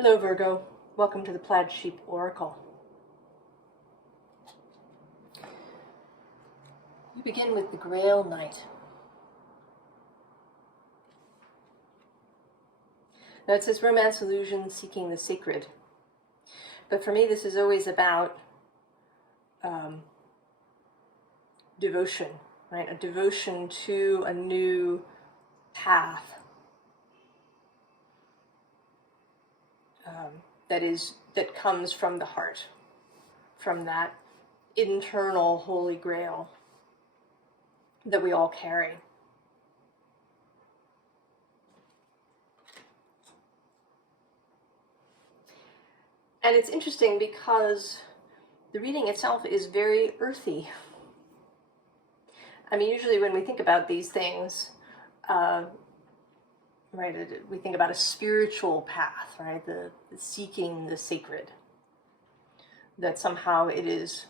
Hello, Virgo. Welcome to the Plaid Sheep Oracle. We begin with the Grail Knight. Now it says romance, illusion, seeking the sacred. But for me, this is always about devotion, right? A devotion to a new path that comes from the heart, from that internal holy grail that we all carry. And it's interesting because the reading itself is very earthy. I mean, usually when we think about these things, right, we think about a spiritual path, right, the seeking the sacred, that somehow it is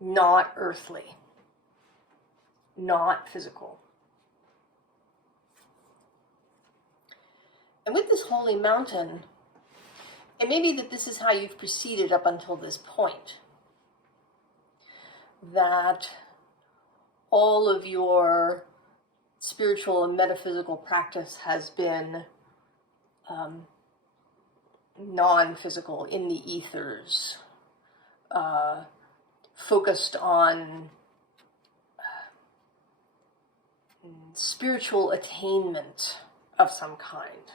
not earthly, not physical. And with this holy mountain, it may be that this is how you've proceeded up until this point, that all of your spiritual and metaphysical practice has been non-physical, in the ethers, focused on spiritual attainment of some kind.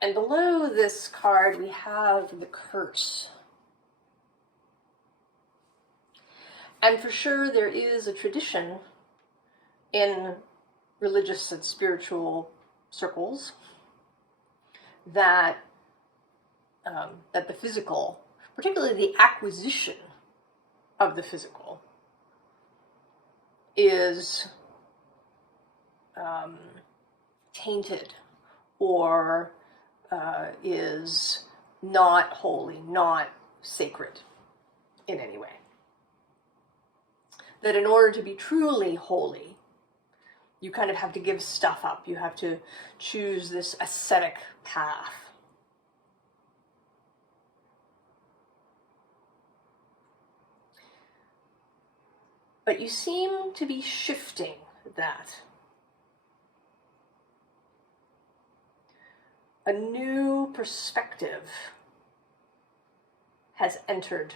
And below this card, we have the curse. And for sure, there is a tradition in religious and spiritual circles that the physical, particularly the acquisition of the physical, is tainted or is not holy, not sacred in any way. That in order to be truly holy, you kind of have to give stuff up. You have to choose this ascetic path. But you seem to be shifting that. A new perspective has entered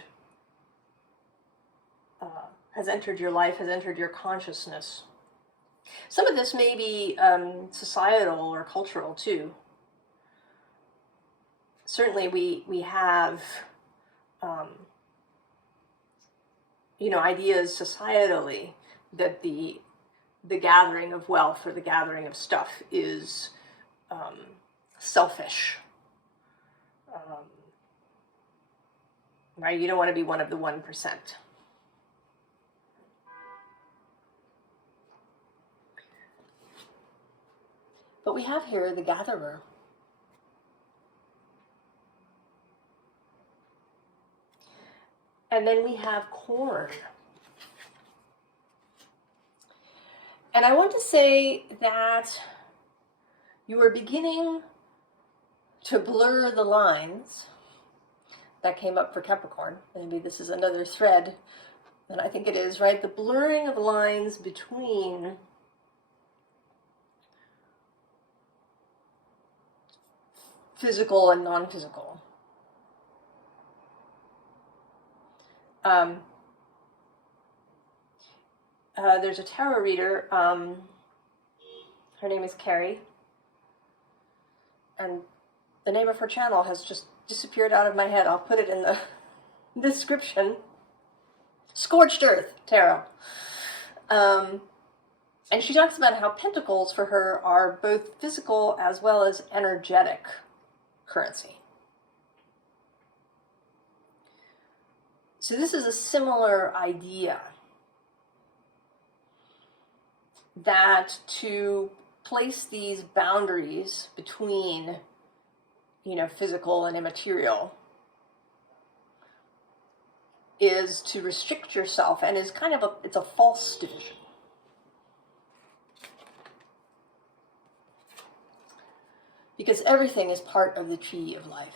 your life, has entered your consciousness. Some of this may be societal or cultural too. Certainly we have ideas societally that the gathering of wealth or the gathering of stuff is selfish. Right? You don't want to be one of the 1%. But we have here the gatherer. And then we have corn. And I want to say that you are beginning to blur the lines. That came up for Capricorn. Maybe this is another thread, and I think it is, right? The blurring of lines between physical and non-physical. There's a tarot reader, her name is Carrie, and the name of her channel has just disappeared out of my head. I'll put it in the description. Scorched Earth Tarot. And she talks about how pentacles for her are both physical as well as energetic currency. So this is a similar idea, that to place these boundaries between, physical and immaterial is to restrict yourself, and is kind of it's a false division. Because everything is part of the tree of life.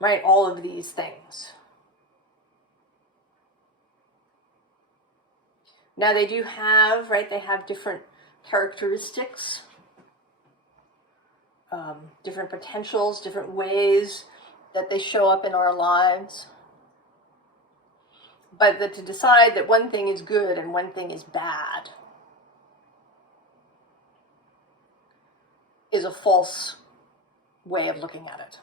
Right? All of these things. Now they do have, right, they have different characteristics, different potentials, different ways that they show up in our lives. But that to decide that one thing is good and one thing is bad is a false way of looking at it.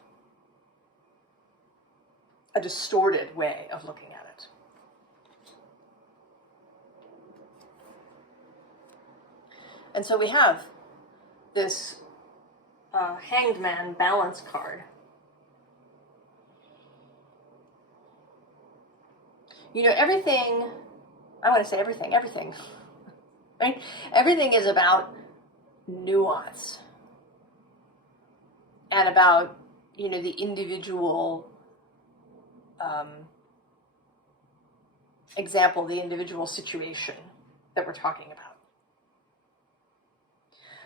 A distorted way of looking at it. And so we have this Hanged Man balance card. You know, everything, I want to say everything, right? Everything is about nuance and about, you know, the individual example, the individual situation that we're talking about.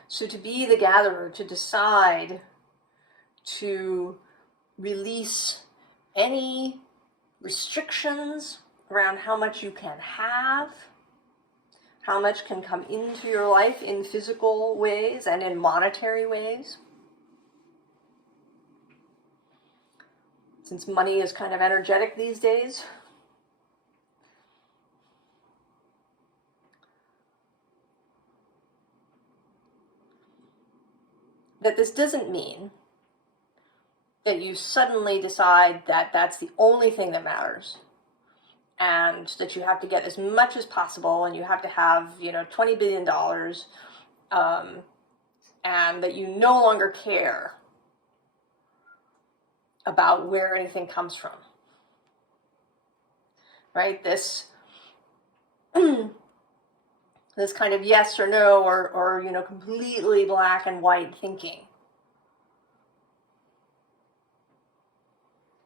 So to be the gatherer, to decide to release any restrictions around how much you can have, how much can come into your life in physical ways and in monetary ways. Since money is kind of energetic these days. That this doesn't mean that you suddenly decide that that's the only thing that matters and that you have to get as much as possible and you have to have, you know, $20 billion and that you no longer care about where anything comes from. Right? This kind of yes or no or you know, completely black and white thinking.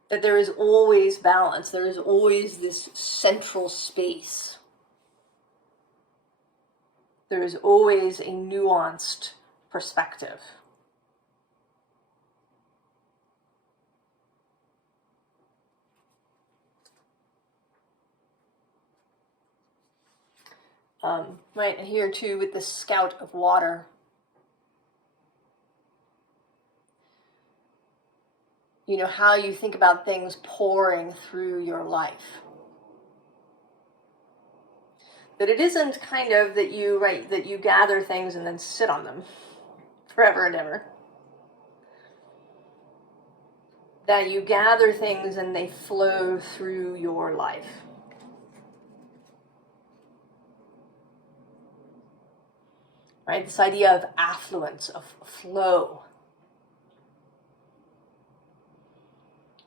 That there is always balance. There is always this central space. There is always a nuanced perspective. Right, and here too with the Scout of Water. You know, how you think about things pouring through your life. That it isn't kind of that you, right, that you gather things and then sit on them forever and ever. That you gather things and they flow through your life. Right, this idea of affluence, of flow.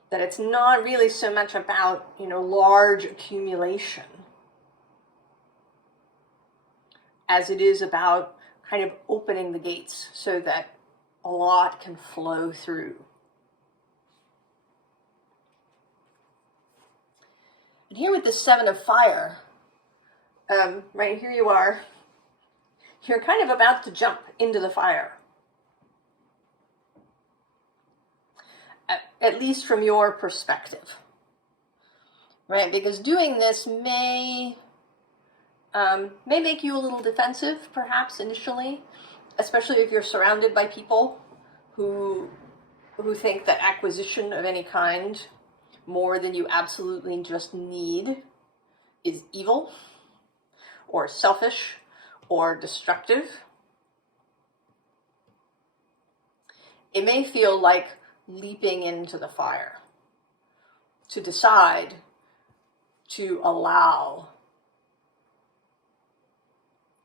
That it's not really so much about, you know, large accumulation as it is about kind of opening the gates so that a lot can flow through. And here with the Seven of Fire, right here you are, you're kind of about to jump into the fire. At least from your perspective. Right? Because doing this may make you a little defensive, perhaps, initially. Especially if you're surrounded by people who think that acquisition of any kind, more than you absolutely just need, is evil, or selfish, or destructive. It may feel like leaping into the fire to decide to allow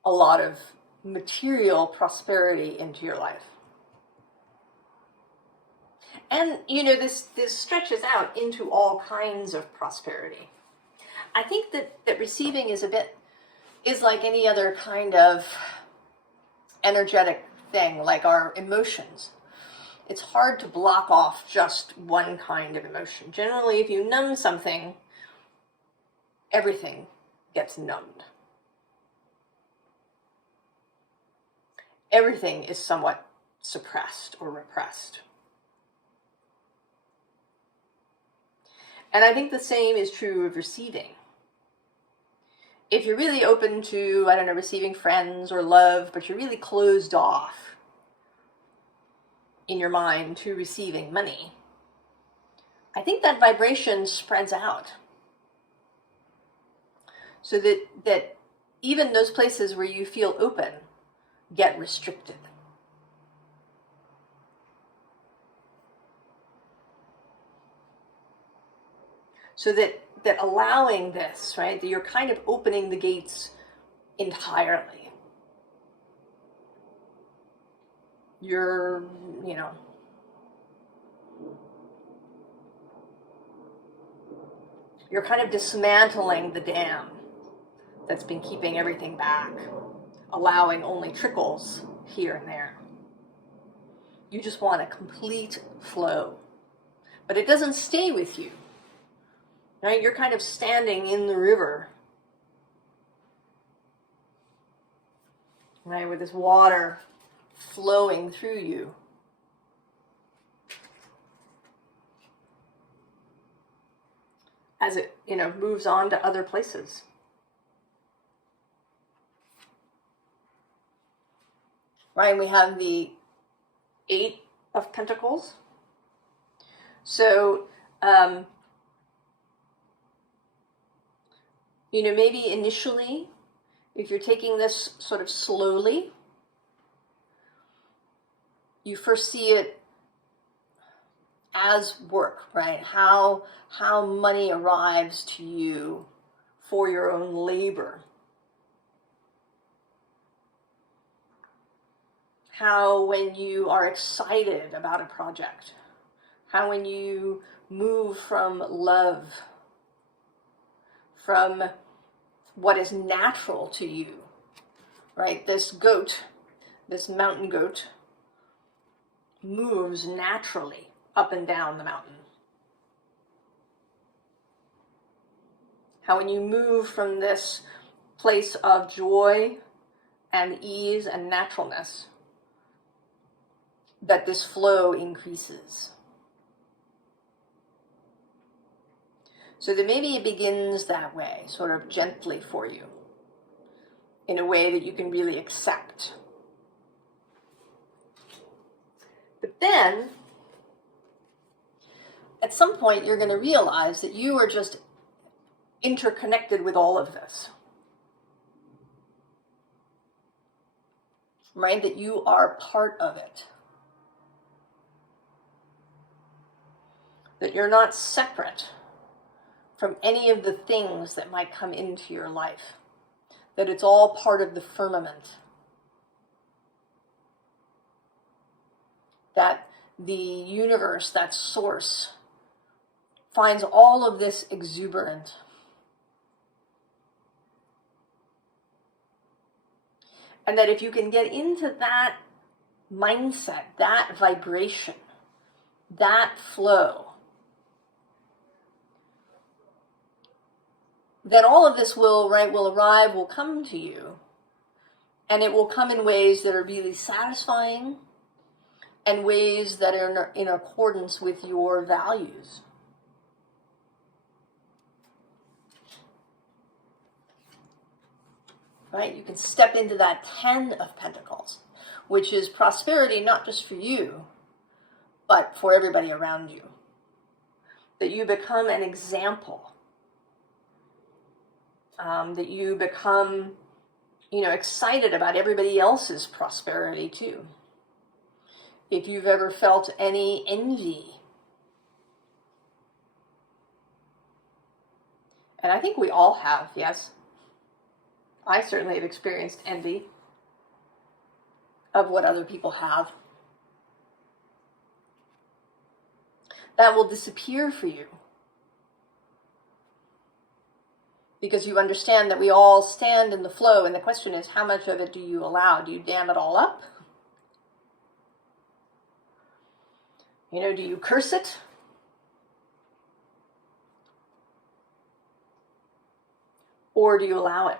a lot of material prosperity into your life. And, you know, this stretches out into all kinds of prosperity. I think that receiving is like any other kind of energetic thing, like our emotions. It's hard to block off just one kind of emotion. Generally, if you numb something, everything gets numbed. everything is somewhat suppressed or repressed. And I think the same is true of receiving. If you're really open to, I don't know, receiving friends or love, but you're really closed off in your mind to receiving money, I think that vibration spreads out. So that even those places where you feel open get restricted. So that allowing this, right, that you're kind of opening the gates entirely. You're, you're kind of dismantling the dam that's been keeping everything back, allowing only trickles here and there. You just want a complete flow. But it doesn't stay with you. Right? You're kind of standing in the river, right, with this water flowing through you. As it, moves on to other places. Right, and we have the 8 of Pentacles. So, maybe initially, if you're taking this sort of slowly, you first see it as work, right? How money arrives to you for your own labor. How when you are excited about a project, how when you move from love, from what is natural to you, right? This goat, this mountain goat, moves naturally up and down the mountain. How when you move from this place of joy and ease and naturalness, that this flow increases. So that maybe it begins that way, sort of gently for you, in a way that you can really accept. But then, at some point, you're going to realize that you are just interconnected with all of this. Right? That you are part of it. That you're not separate from any of the things that might come into your life. That it's all part of the firmament. That the universe, that source, finds all of this exuberant. And that if you can get into that mindset, that vibration, that flow, then all of this will arrive, will come to you. And it will come in ways that are really satisfying and ways that are in accordance with your values. Right? You can step into that 10 of Pentacles, which is prosperity not just for you, but for everybody around you. That you become an example. That you become, excited about everybody else's prosperity too. If you've ever felt any envy, and I think we all have, yes. I certainly have experienced envy of what other people have. That will disappear for you. Because you understand that we all stand in the flow, and the question is, how much of it do you allow? Do you dam it all up? Do you curse it? Or do you allow it?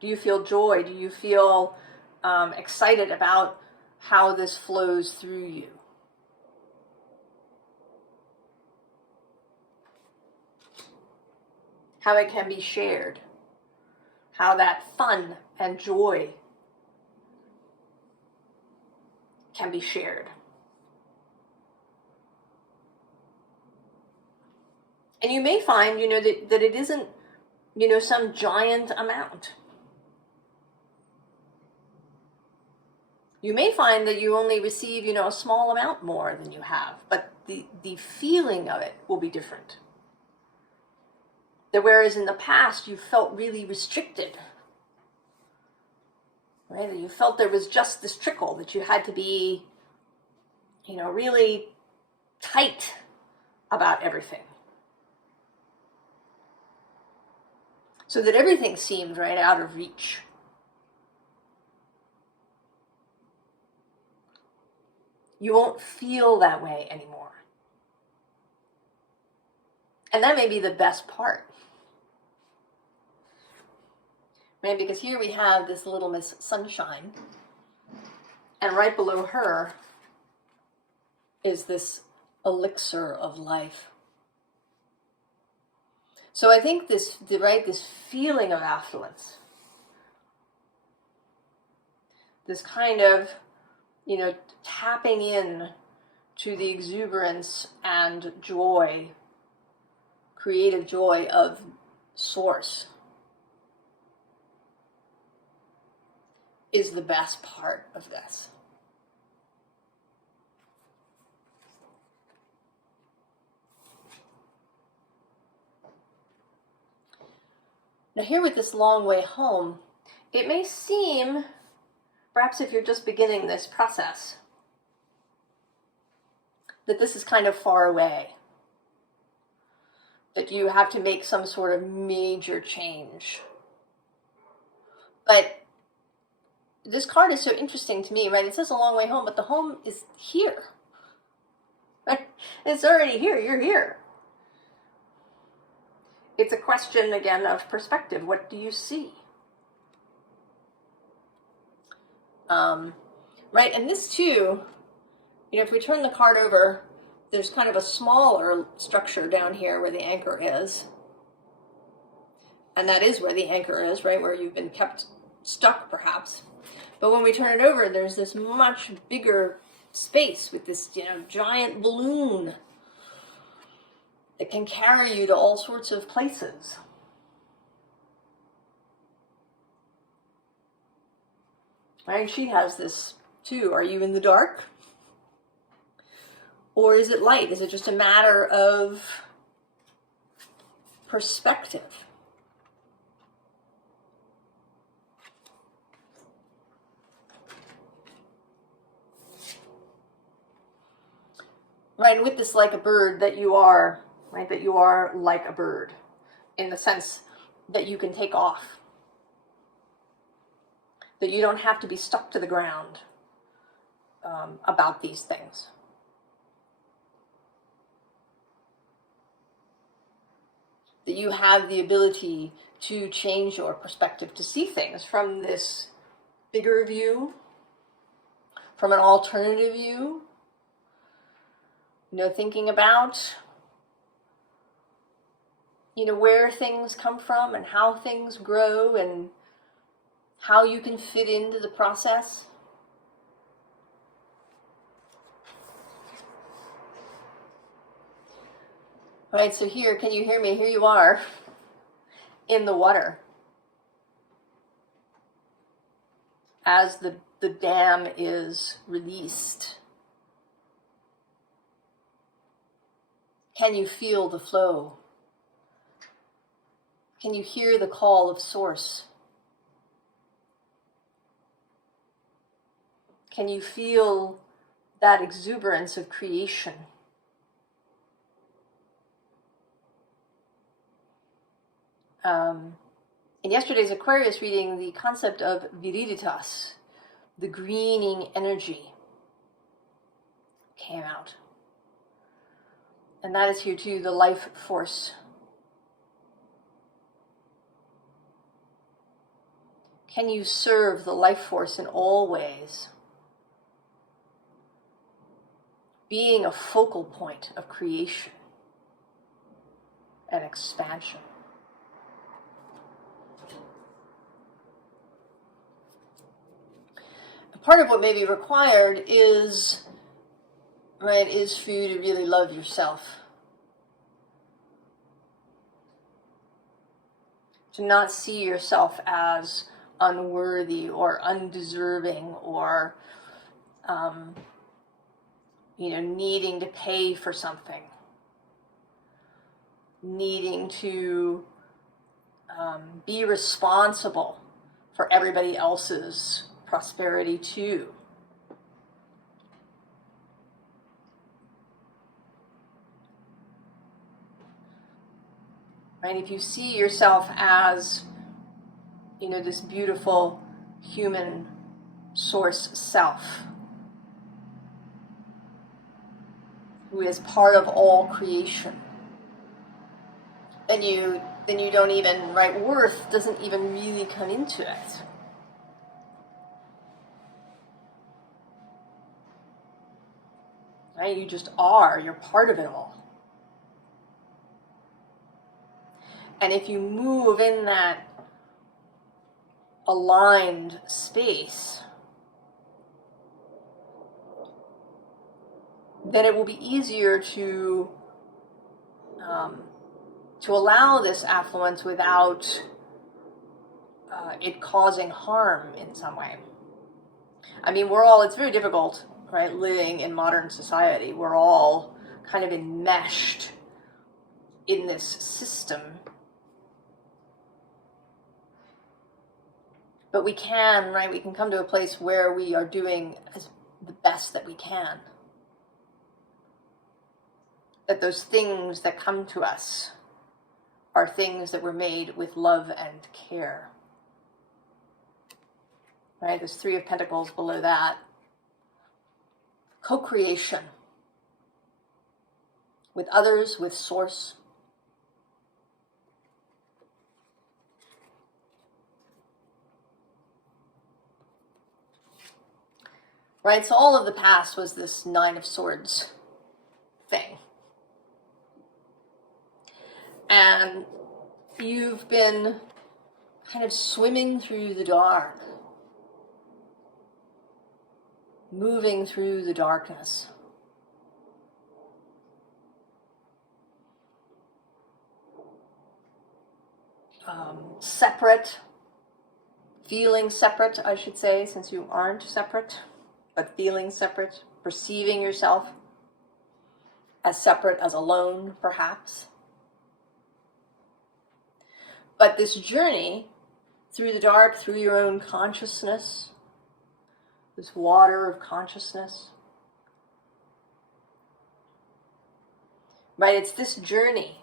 Do you feel joy? Do you feel excited about how this flows through you? How it can be shared? How that fun and joy can be shared? And you may find, that it isn't, some giant amount. You may find that you only receive, a small amount more than you have, but the feeling of it will be different. That whereas in the past you felt really restricted, right? That you felt there was just this trickle, that you had to be, really tight about everything. So that everything seemed right out of reach. You won't feel that way anymore. And that may be the best part. Right? Because here we have this little Miss Sunshine, and right below her is this elixir of life. So I think this feeling of affluence, this kind of, tapping in to the exuberance and joy, creative joy of Source, is the best part of this. Now here with this long way home, it may seem, perhaps if you're just beginning this process, that this is kind of far away, that you have to make some sort of major change. But this card is so interesting to me, right? It says a long way home, but the home is here. Right? It's already here. You're here. It's a question, again, of perspective. What do you see? Right, and this too, if we turn the card over, there's kind of a smaller structure down here where the anchor is. And that is where the anchor is, right, where you've been kept stuck, perhaps. But when we turn it over, there's this much bigger space with this, giant balloon that can carry you to all sorts of places. Right? She has this too. Are you in the dark? Or is it light? Is it just a matter of perspective? Right, and with this like a bird that you are, right, that you are like a bird in the sense that you can take off. That you don't have to be stuck to the ground about these things. That you have the ability to change your perspective, to see things from this bigger view, from an alternative view. Thinking about, where things come from and how things grow and how you can fit into the process. All right, so here, can you hear me? Here you are in the water as the dam is released. Can you feel the flow? Can you hear the call of Source? Can you feel that exuberance of creation? In yesterday's Aquarius reading, the concept of viriditas, the greening energy, came out. And that is here too, the life force. Can you serve the life force in all ways? Being a focal point of creation and expansion. Part of what may be required is, right, is for you to really love yourself. To not see yourself as unworthy or undeserving or, needing to pay for something. Needing to be responsible for everybody else's prosperity too. Right? If you see yourself as, this beautiful human source self, who is part of all creation, then you don't even, right, worth doesn't even really come into it. Right? You just are. You're part of it all. And if you move in that aligned space, then it will be easier to allow this affluence without it causing harm in some way. I mean, it's very difficult, right, living in modern society. We're all kind of enmeshed in this system. But we can, right, we can come to a place where we are doing the best that we can. That those things that come to us are things that were made with love and care. Right, there's 3 of Pentacles below that. Co-creation with others, with Source. Right, so all of the past was this 9 of Swords thing. And you've been kind of swimming through the dark, moving through the darkness. Separate, feeling separate, I should say, since you aren't separate, but feeling separate, perceiving yourself as separate, as alone, perhaps. But this journey through the dark, through your own consciousness, this water of consciousness, right? It's this journey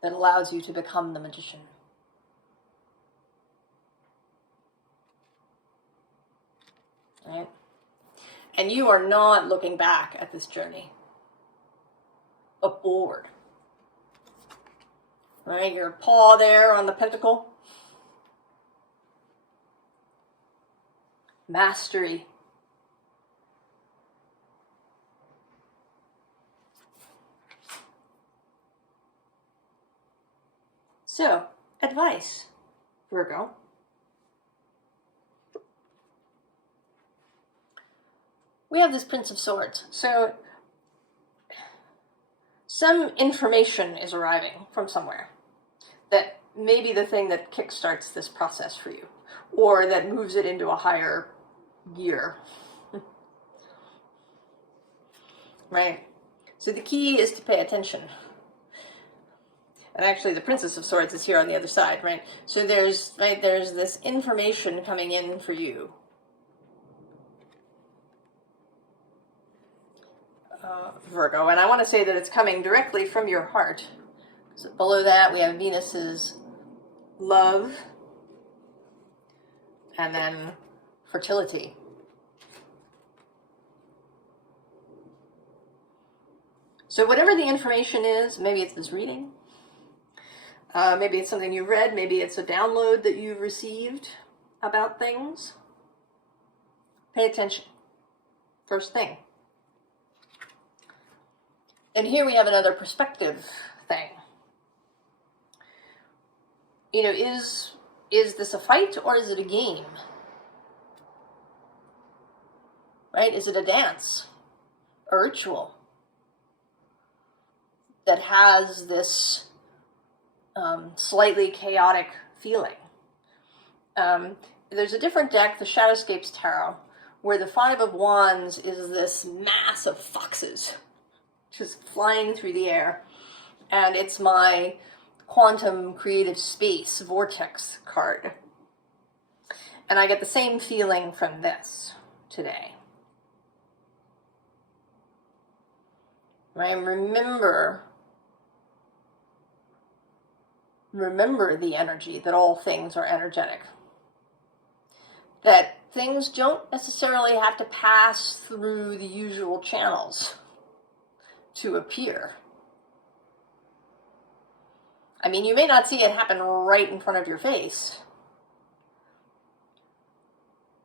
that allows you to become the magician. Right? And you are not looking back at this journey, but forward. Right? Your paw there on the pentacle. Mastery. So, advice, Virgo. We have this Prince of Swords. So, some information is arriving from somewhere that may be the thing that kickstarts this process for you, or that moves it into a higher gear. Right? So the key is to pay attention. And actually the Princess of Swords is here on the other side, right? So there's this information coming in for you. Virgo, and I want to say that it's coming directly from your heart. So below that we have Venus's love, and then fertility. So whatever the information is, maybe it's this reading, Maybe it's something you read, maybe it's a download that you've received about things. Pay attention. First thing. And here we have another perspective thing. You know, is this a fight or is it a game? Right? Is it a dance? A ritual that has this slightly chaotic feeling? There's a different deck, the Shadowscapes Tarot, where the Five of Wands is this mass of foxes just flying through the air. And it's my Quantum Creative Space Vortex card. And I get the same feeling from this today. Right? Remember the energy, that all things are energetic. That things don't necessarily have to pass through the usual channels to appear. I mean, you may not see it happen right in front of your face,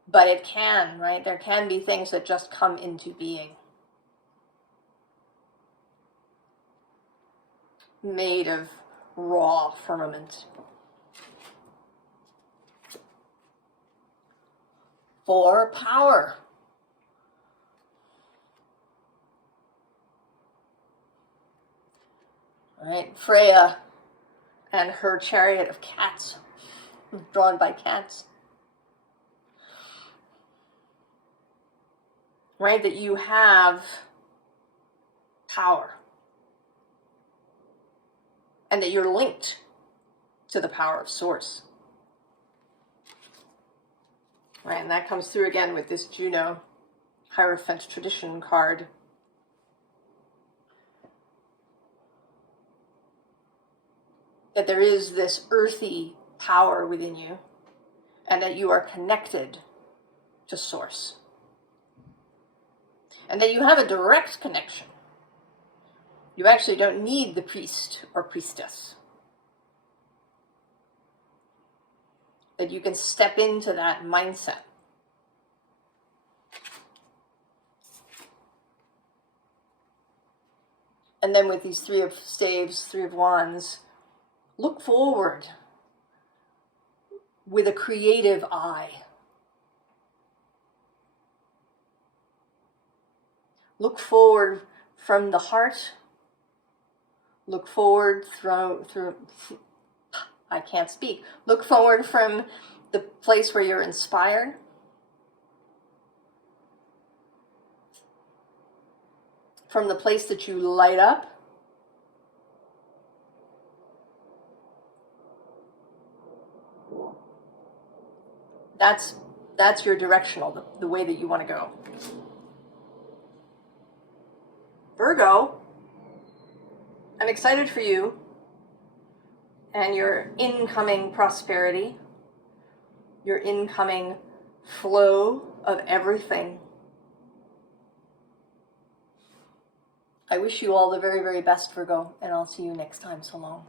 but it can, right? There can be things that just come into being. Made of raw firmament. For power. All right, Freya and her chariot of cats, drawn by cats. Right, that you have power. And that you're linked to the power of Source. Right, and that comes through again with this Juno Hierophant Tradition card. That there is this earthy power within you, and that you are connected to Source. And that you have a direct connection. You actually don't need the priest or priestess. That you can step into that mindset. And then with these Three of Staves, Three of Wands, look forward with a creative eye. Look forward from the heart. Look forward through I can't speak. Look forward from the place where you're inspired. From the place that you light up. That's your directional, the way that you want to go. Virgo, I'm excited for you and your incoming prosperity, your incoming flow of everything. I wish you all the very, very best, Virgo, and I'll see you next time. So long.